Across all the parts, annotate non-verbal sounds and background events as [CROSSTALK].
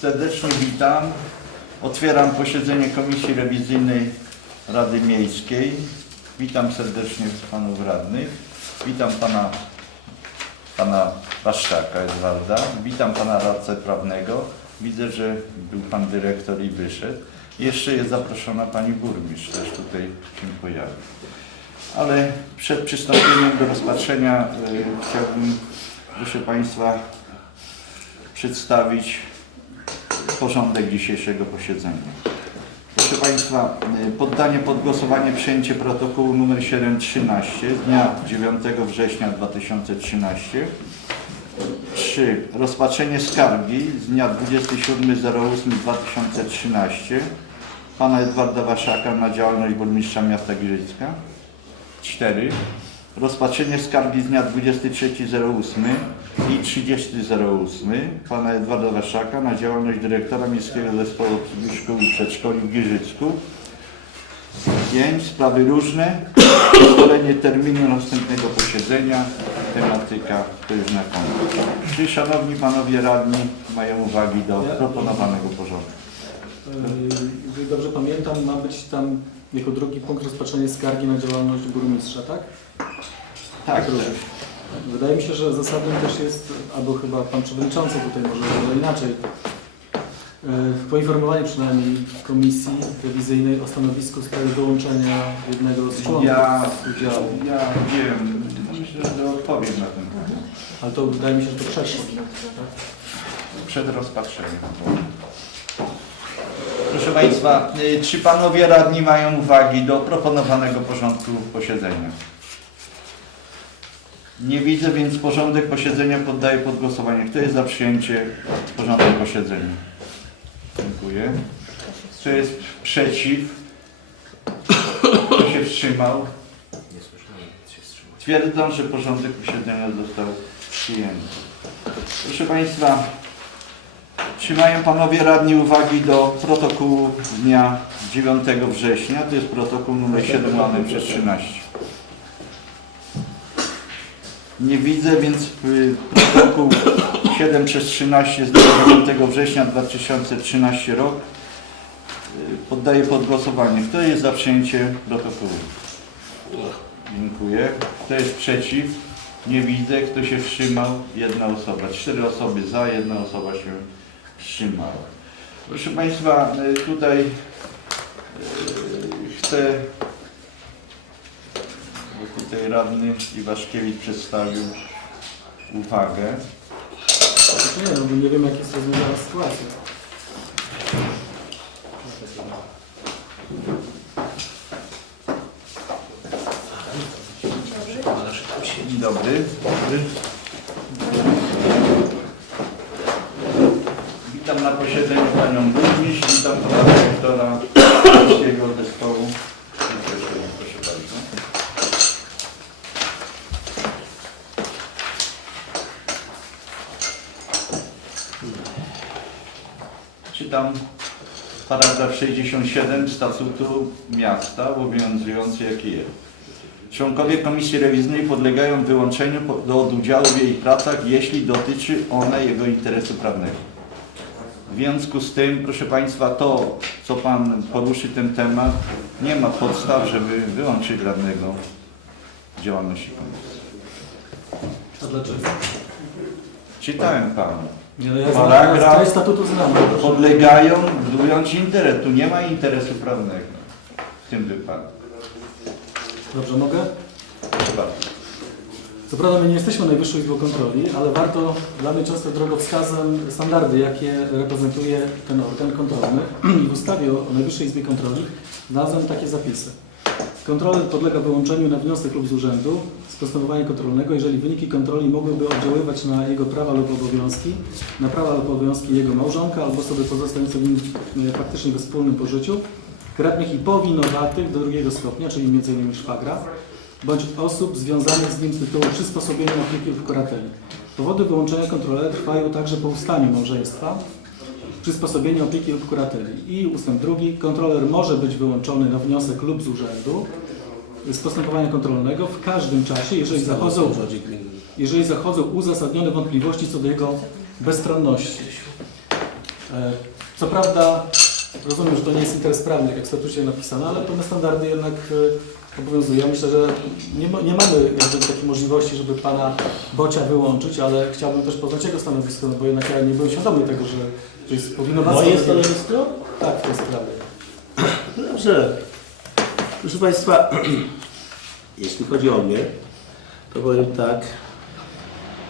Serdecznie witam. Otwieram posiedzenie Komisji Rewizyjnej Rady Miejskiej. Witam serdecznie panów radnych. Witam pana, pana Waszczaka Edwarda. Witam pana radcę prawnego. Widzę, że był pan dyrektor i wyszedł. Jeszcze jest zaproszona pani burmistrz, też tutaj się pojawi. Ale przed przystąpieniem do rozpatrzenia y, chciałbym, proszę Państwa, przedstawić porządek dzisiejszego posiedzenia. Proszę Państwa, y, poddanie pod głosowanie przyjęcie protokołu nr 713 z dnia 9 września 2013. 3. Rozpatrzenie skargi z dnia 27.08.2013 pana Edwarda Waszaka na działalność burmistrza miasta Giżycka. 4. Rozpatrzenie skargi z dnia 23.08 i 30.08 pana Edwarda Waszaka na działalność dyrektora Miejskiego Zespołu Obsługi Szkół i Przedszkoli w Giżycku. 5. Sprawy różne. Ustalenie terminu następnego posiedzenia. Tematyka to jest na końcu. Czy szanowni panowie radni mają uwagi do proponowanego porządku? Jeżeli dobrze pamiętam, ma być tam jako drugi punkt rozpatrzenie skargi na działalność burmistrza, tak? Tak, Rozumiem. Wydaje mi się, że zasadnym też jest, albo chyba Pan Przewodniczący tutaj może może inaczej, yy, poinformowanie przynajmniej Komisji Rewizyjnej o stanowisku w sprawie wyłączenia jednego z członków Ja, z udziału. ja wiem, myślę, że odpowiem na ten temat. Ale to wydaje mi się, że to przeszło. przed rozpatrzeniem. Proszę Państwa, y, czy Panowie Radni mają uwagi do proponowanego porządku posiedzenia? Nie widzę, więc porządek posiedzenia poddaję pod głosowanie. Kto jest za przyjęcie porządku posiedzenia? Dziękuję. Kto jest przeciw? Kto się wstrzymał? Twierdzą, że porządek posiedzenia został przyjęty. Proszę Państwa, czy mają Panowie Radni uwagi do protokołu dnia 9 września? To jest protokół numer 7 łamane przez 13. Nie widzę, więc y, protokół 7 przez 13 z dnia 9 września 2013 rok y, poddaję pod głosowanie. Kto jest za przyjęciem protokołu? Dziękuję. Kto jest przeciw? Nie widzę. Kto się wstrzymał? Jedna osoba. Cztery osoby za, jedna osoba się wstrzymała. Proszę Państwa, y, tutaj chcę, tutaj radny Iwaszkiewicz przedstawił uwagę. Znaczy nie, no bo nie wiem, jak jest rozwiązana sytuacja. Dzień dobry. Witam na posiedzeniu Panią Burmistrz, witam Pana Dyrektora Polskiego Zespołu. Proszę, proszę bardzo. Czytam paragraf 67 statutu miasta obowiązujący jaki jest. Członkowie Komisji Rewizyjnej podlegają wyłączeniu do udziału w jej pracach, jeśli dotyczy ona jego interesu prawnego. W związku z tym, proszę Państwa, to, co Pan poruszy ten temat, nie ma podstaw, żeby wyłączyć radnego z działalności komisji. A dlaczego? Czytałem Panu. Nie, no ja Paragraf- statutu znam. Podlegają wyłączyć interes. Tu nie ma interesu prawnego w tym wypadku. Dobrze, mogę? Bardzo. Co prawda my nie jesteśmy Najwyższą Izbą Kontroli, ale warto dla mnie często drogowskazem standardy, jakie reprezentuje ten organ kontrolny. I w ustawie o Najwyższej Izbie Kontroli znalazłem takie zapisy. Kontroler podlega wyłączeniu na wniosek lub z urzędu z postępowania kontrolnego, jeżeli wyniki kontroli mogłyby oddziaływać na jego prawa lub obowiązki, na prawa lub obowiązki jego małżonka albo osoby pozostające w nim e, faktycznie we wspólnym pożyciu, krewnych i powinowatych do drugiego stopnia, czyli m.in. szwagra, bądź osób związanych z nim z tytułu przysposobienia opieki lub kurateli. Powody wyłączenia kontrolera trwają także po ustaniu małżeństwa, przysposobienia opieki lub kurateli. I ustęp drugi, kontroler może być wyłączony na wniosek lub z urzędu z postępowania kontrolnego w każdym czasie, jeżeli zachodzą, jeżeli zachodzą uzasadnione wątpliwości co do jego bezstronności. E, Co prawda, rozumiem, że to nie jest interes prawny, jak w statucie napisane, ale pewne standardy jednak e, obowiązują. Myślę, że nie, ma, nie mamy takiej możliwości, żeby pana Bocia wyłączyć, ale chciałbym też poznać jego stanowisko, no bo jednak ja nie byłem świadomy tego, że to jest powinowactwo. Moje stanowisko? Tak, w tej sprawie. Dobrze. Proszę Państwa, [CLEARS THROAT] jeśli chodzi o mnie, to powiem tak.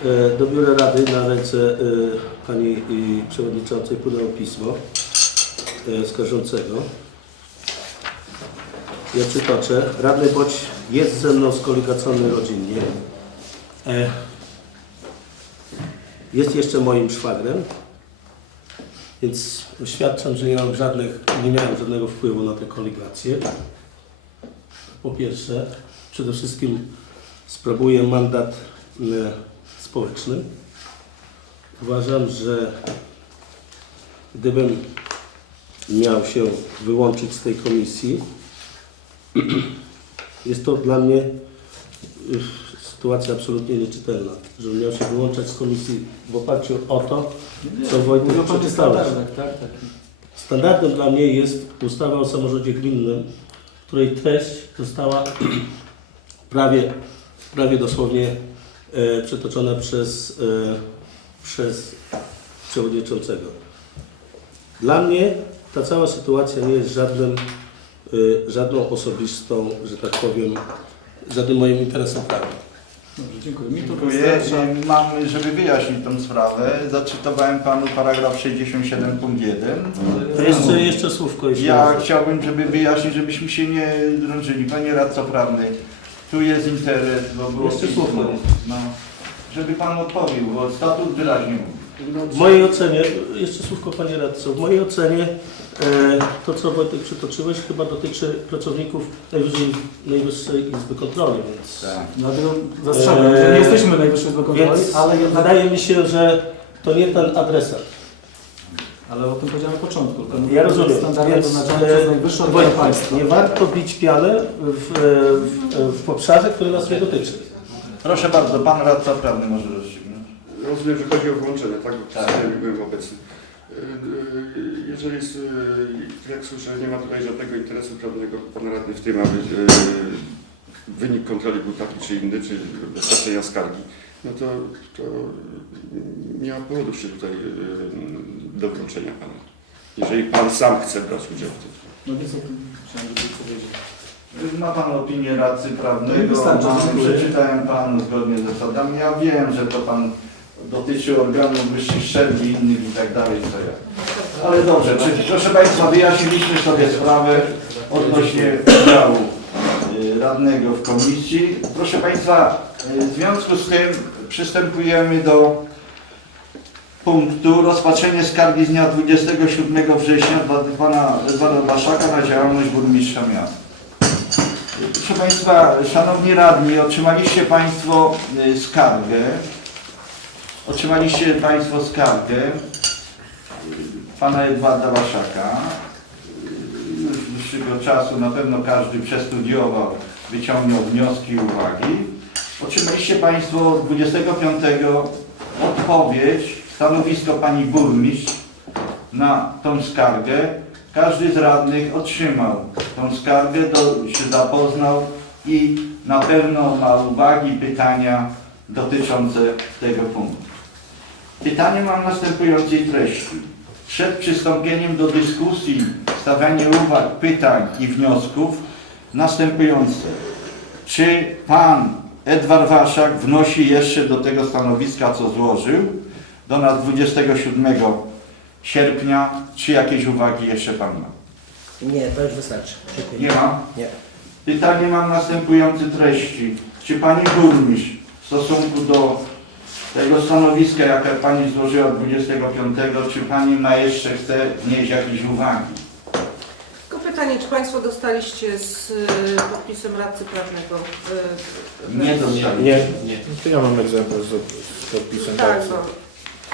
E, Do Biura Rady na ręce e, Pani e, Przewodniczącej płynęło pismo e, skarżącego. Ja przytoczę. Radny Boć jest ze mną skoligacony rodzinnie. E, Jest jeszcze moim szwagrem. Więc oświadczam, że nie mam żadnych, nie miałem żadnego wpływu na tę koligację. Po pierwsze, przede wszystkim sprawuję mandat e, społeczny. Uważam, że gdybym miał się wyłączyć z tej komisji, [CLEARS THROAT] jest to dla mnie y, sytuacja absolutnie nieczytelna. Żebym miał się wyłączać z komisji w oparciu o to, Co Wojtek Mówił pan o przeczytałeś? standardach, tak? tak. Standardem dla mnie jest ustawa o samorządzie gminnym, której treść została [CLEARS THROAT] prawie, prawie dosłownie e, przytoczona przez, e, przez przewodniczącego. Dla mnie ta cała sytuacja nie jest żadnym, e, żadną osobistą, że tak powiem, żadnym moim interesem prawnym. Dobrze, dziękuję. Mi to Dziękuję. wystarcza. Mam, żeby wyjaśnić tą sprawę, zacytowałem panu paragraf 67 punkt 1. To jeszcze, jeszcze słówko, jeśli Ja chciałbym, żeby wyjaśnić, żebyśmy się nie drążyli. Panie radco prawny, tu jest interes, bo było Jeszcze pismo. słówko. No, żeby pan odpowiedział, bo statut wyraźnie mówi. W mojej ocenie, jeszcze słówko Panie Radco, w mojej ocenie e, to co Wojtek przytoczyłeś chyba dotyczy pracowników Najwyższej, Najwyższej Izby Kontroli, więc, Tak. Dlatego zastrzegam, że nie Eee, jesteśmy najwyższą izbą kontroli, więc ale jednak... wydaje mi się, że to nie ten adresat. Ale o tym powiedziałem na początku. To Ja rozumiem, Standardy więc, wyznaczane e, przez najwyższą organę Wojtek, państwa. nie warto bić pianę w, w, w obszarze, który nas nie dotyczy. Proszę bardzo, pan radca prawny może. Rozumiem, że chodzi o włączenie, tak? Bo Tak. nie byłem obecny. Yy, yy, Jeżeli, jest, yy, jak słyszę, nie ma tutaj żadnego interesu prawnego pan radny w tym, aby wynik kontroli był taki czy inny, czy dostarczenia skargi, no to, to nie ma powodów się tutaj do włączenia pana. Jeżeli pan sam chce brać udział w tym. No więc o tym chciałem żeby powiedzieć. Ma pan opinię radcy prawnego, Wystarczy, Mam- dziękuję. przeczytałem panu zgodnie z zasadami. Ja wiem, że to pan dotyczy organów wyższych szczebli innych i tak dalej, co ja. Ale dobrze, czy, proszę Państwa, wyjaśniliśmy sobie sprawę odnośnie udziału y, radnego w komisji. Proszę Państwa, y, w związku z tym przystępujemy do punktu rozpatrzenie skargi z dnia 27 września pana Edwarda Baszaka na działalność burmistrza miasta. Proszę Państwa, Szanowni Radni, otrzymaliście Państwo y, skargę. Otrzymaliście Państwo skargę Pana Edwarda Waszaka. Już dłuższego czasu na pewno każdy przestudiował, wyciągnął wnioski i uwagi. Otrzymaliście Państwo 25 odpowiedź, stanowisko Pani Burmistrz na tą skargę. Każdy z radnych otrzymał tą skargę, do, się zapoznał i na pewno ma uwagi, pytania dotyczące tego punktu. Pytanie mam następującej treści. Przed przystąpieniem do dyskusji, stawianie uwag, pytań i wniosków następujące. Czy Pan Edward Waszak wnosi jeszcze do tego stanowiska, co złożył do nas 27 sierpnia, czy jakieś uwagi jeszcze Pan ma? Nie, to już wystarczy. Dziękuję. Nie ma? Nie. Pytanie mam następujące treści. Czy Pani Burmistrz w stosunku do tego stanowiska, jakie Pani złożyła 25, czy Pani ma jeszcze, chce wnieść jakieś uwagi? Tylko pytanie, czy Państwo dostaliście z y, podpisem radcy prawnego? y, Nie dostali. Nie. Nie, to ja mam egzemplarz z, z podpisem Tak, radcy. bo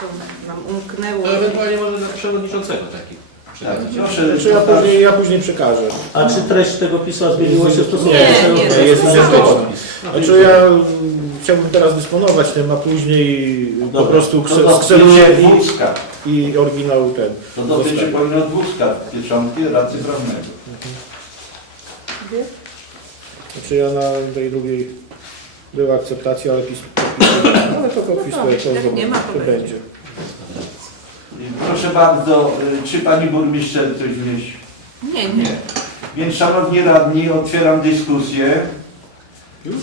to nam umknęło. To ewentualnie może dla przewodniczącego taki. Tak, proszę, Czy ja później, ja później przekażę. A czy treść tego pisma zmieniła się w stosunku Nie, do tego? nie, Ja jestem to jest identyczny. Znaczy ja mm, chciałbym teraz dysponować tym, a później po Dobra. prostu to kse- dotyczy skseruję wózka. i, oryginał ten. To dotyczy zostawię. powinno wózka, pieczątki racji prawnego. Znaczy ja na tej drugiej była akceptacja, ale pismo podpisuję. Ale to podpisuję, to, jak nie ma, to to będzie. będzie. Proszę bardzo, y, czy pani burmistrz chce coś wnieść? Nie, nie. Nie. Więc szanowni radni, otwieram dyskusję. Już?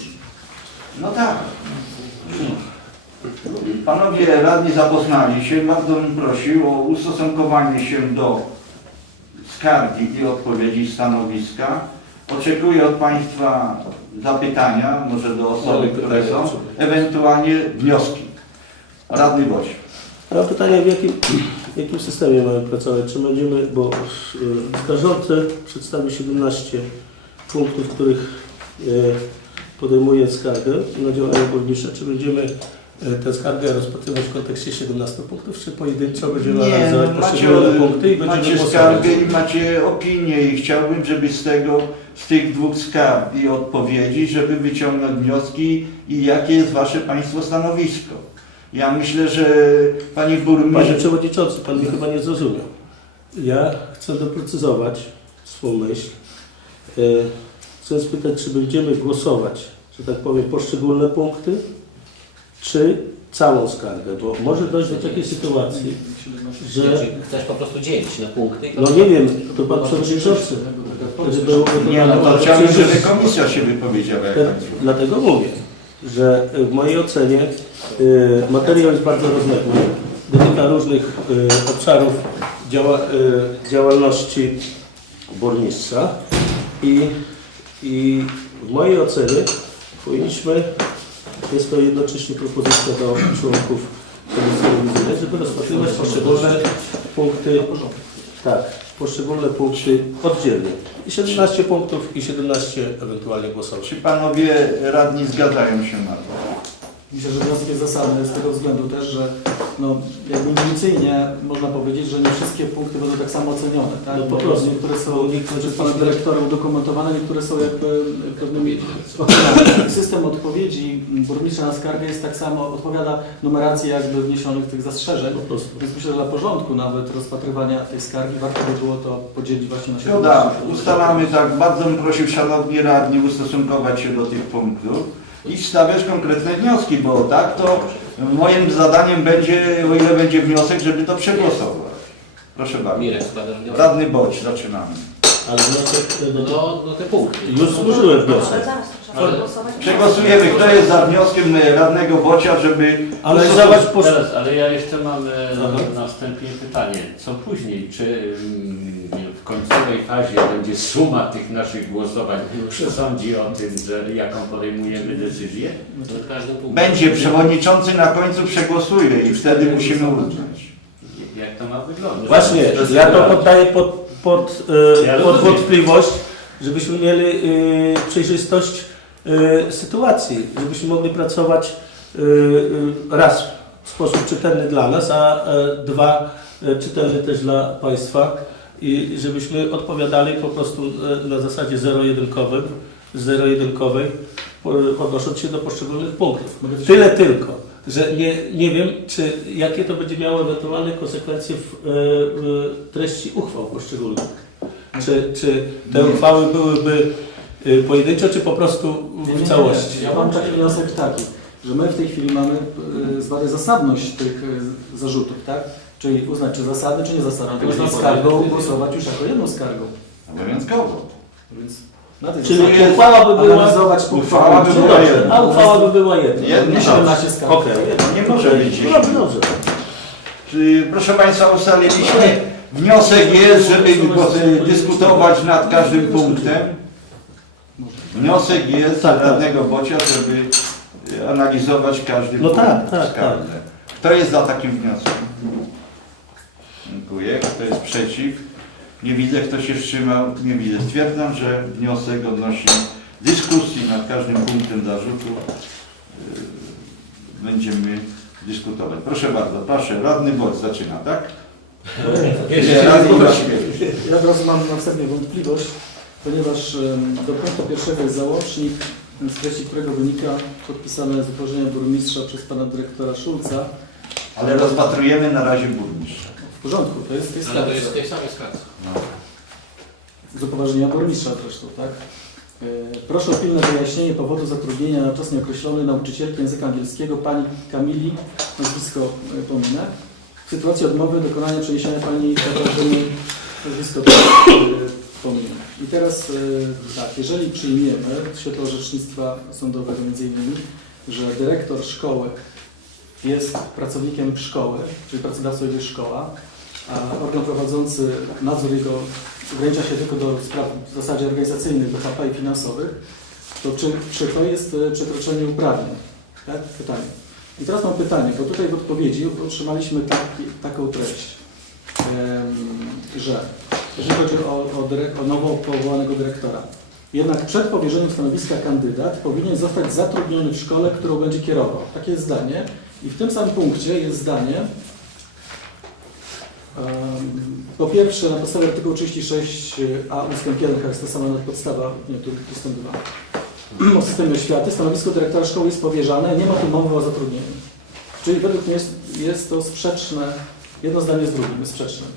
No tak. Panowie radni zapoznali się, bardzo bym prosił o ustosunkowanie się do skargi i odpowiedzi stanowiska. Oczekuję od Państwa zapytania, może do osoby, które są, ewentualnie wnioski. Radny Boś. Mam pytanie, w jakim, w jakim systemie mamy pracować? Czy będziemy, bo y, skarżący przedstawił 17 punktów, w których y, podejmuje skargę na działania burmistrza. Czy będziemy y, tę skargę rozpatrywać w kontekście 17 punktów, czy pojedynczo będziemy Nie, analizować no, poszczególne punkty i będziemy macie głosować? skargę i macie opinię i chciałbym, żeby z tego, z tych dwóch skarg i odpowiedzi, żeby wyciągnąć wnioski i jakie jest Wasze Państwo stanowisko. Ja myślę, że Panie Panie Burmistrz, Przewodniczący, Pan mnie chyba nie zrozumiał. Ja chcę doprecyzować swą myśl. E, Chcę spytać, czy będziemy głosować, że tak powiem, poszczególne punkty, czy całą skargę, bo może dojść do takiej sytuacji, że... Chcesz po prostu dzielić na punkty? No nie wiem, to Pan Przewodniczący, żeby nie, no to chciałbym, żeby komisja się wypowiedziała. Jak. Dlatego mówię, że w mojej ocenie y, materiał jest bardzo rozległy, dotyka różnych y, obszarów działa, y, działalności burmistrza i, i w mojej ocenie powinniśmy, jest to jednocześnie propozycja do członków Komisji Rewizyjnej, żeby rozpatrywać poszczególne punkty, tak, poszczególne punkty oddzielnie. I 17 punktów i 17 ewentualnie głosowań. Czy Panowie radni zgadzają się na to? Myślę, że wniosek jest zasadny z tego względu też, że no, jakby intuicyjnie można powiedzieć, że nie wszystkie punkty będą tak samo ocenione. Tak? No po prostu. Niektóre są przez Pana Dyrektora udokumentowane, niektóre są jakby pewnymi. System odpowiedzi burmistrza na skargę jest tak samo, odpowiada numeracji jakby wniesionych tych zastrzeżeń. Po prostu. Więc myślę, że dla porządku nawet rozpatrywania tej skargi warto by było to podzielić właśnie na Zgoda, ustalamy tak, bardzo bym prosił szanowni radni ustosunkować się do tych punktów i stawiać konkretne wnioski, bo tak to moim zadaniem będzie, o ile będzie wniosek, żeby to przegłosować. Proszę bardzo. Mirek składasz wniosek? Radny Bodź, zaczynamy. Ale wniosek No, do no, no te punkty. Już złożyłem wniosek. Ale zaraz, trzeba głosować. Przegłosujemy, kto jest za wnioskiem radnego Bocia, żeby... Analizować posz... Teraz, ale ja jeszcze mam e, Aha. na wstępie pytanie. Co później? Czy mm, w końcowej fazie będzie suma tych naszych głosowań przesądzi o tym, że jaką podejmujemy decyzję? Będzie przewodniczący na końcu przegłosuje i wtedy musimy uznać. Jak to ma wyglądać? Właśnie, ja to poddaję pod, pod, e, Ja pod rozumiem. wątpliwość, żebyśmy mieli e, przejrzystość e, sytuacji, żebyśmy mogli pracować e, raz w sposób czytelny dla nas, a e, dwa e, czytelny też dla Państwa i żebyśmy odpowiadali po prostu e, na zasadzie zero-jedynkowej, zero-jedynkowej, odnosząc się do poszczególnych punktów. Tyle tylko, że nie, nie wiem, czy jakie to będzie miało ewentualne konsekwencje w, e, w treści uchwał poszczególnych. Czy, czy te uchwały byłyby e, pojedyncze, czy po prostu Nie, nie, nie, w całości? nie. Ja mam taki wniosek taki, że my w tej chwili mamy zbadać zasadność tych zarzutów, tak? Czyli uznać, czy zasadne, czy niezasadne. Można skargą głosować już jako jedną skargą. Obowiązkowo. Więc na tej Czyli zasadzie uchwała by była... analizować punkt Uchwała by była jedna. A uchwała by była jedna. Jedna. Nie 17 skarg. Okej. Nie może być Dobrze, dobrze. Czy, Proszę Państwa, ustaliliśmy, wniosek jest, żeby głos- dyskutować nad każdym punktem. Wniosek jest Tak, tak. radnego Bocia, żeby analizować każdy No punkt tak, tak, w skarbie. Kto jest za takim wnioskiem? Dziękuję. Kto jest przeciw? Nie widzę, kto się wstrzymał. Nie widzę. Stwierdzam, że wniosek odnosi dyskusji nad każdym punktem zarzutu. e, Będziemy dyskutować. Proszę bardzo, proszę, radny Boć zaczyna, tak? Ja od razu mam na wstępie wątpliwość, ponieważ do punktu pierwszego jest załącznik, z treści którego wynika podpisane z upoważnienia burmistrza przez pana dyrektora Szulca. Ale rozpatrujemy na razie burmistrza. W porządku, to jest, to jest Ale to jest karta. w tej samej składce. Z upoważnienia burmistrza zresztą, tak? E, Proszę o pilne wyjaśnienie powodu zatrudnienia na czas nieokreślony nauczycielki języka angielskiego pani Kamili, nazwisko e, pominę, w sytuacji odmowy dokonania przeniesienia pani Katarzyny, nazwisko też e, pominę. I teraz e, tak, jeżeli przyjmiemy w świetle orzecznictwa sądowego między innymi, że dyrektor szkoły jest pracownikiem szkoły, czyli pracodawcą jest szkoła, a organ prowadzący nadzór jego ogranicza się tylko do spraw w zasadzie organizacyjnych, BHP i finansowych, to czy, czy to jest e, przekroczenie uprawnień? Tak? Pytanie. I teraz mam pytanie, bo tutaj w odpowiedzi otrzymaliśmy taki, taką treść, że jeżeli chodzi o, o, o nowo powołanego dyrektora, jednak przed powierzeniem stanowiska kandydat powinien zostać zatrudniony w szkole, którą będzie kierował. Takie jest zdanie. I w tym samym punkcie jest zdanie, Po pierwsze, na podstawie artykułu 36a ust. 1, to jest ta sama podstawa, ustęp 2, o systemie oświaty, stanowisko dyrektora szkoły jest powierzane, nie ma tu mowy o zatrudnieniu. Czyli według mnie jest, jest to sprzeczne, jedno zdanie z drugim jest sprzeczne.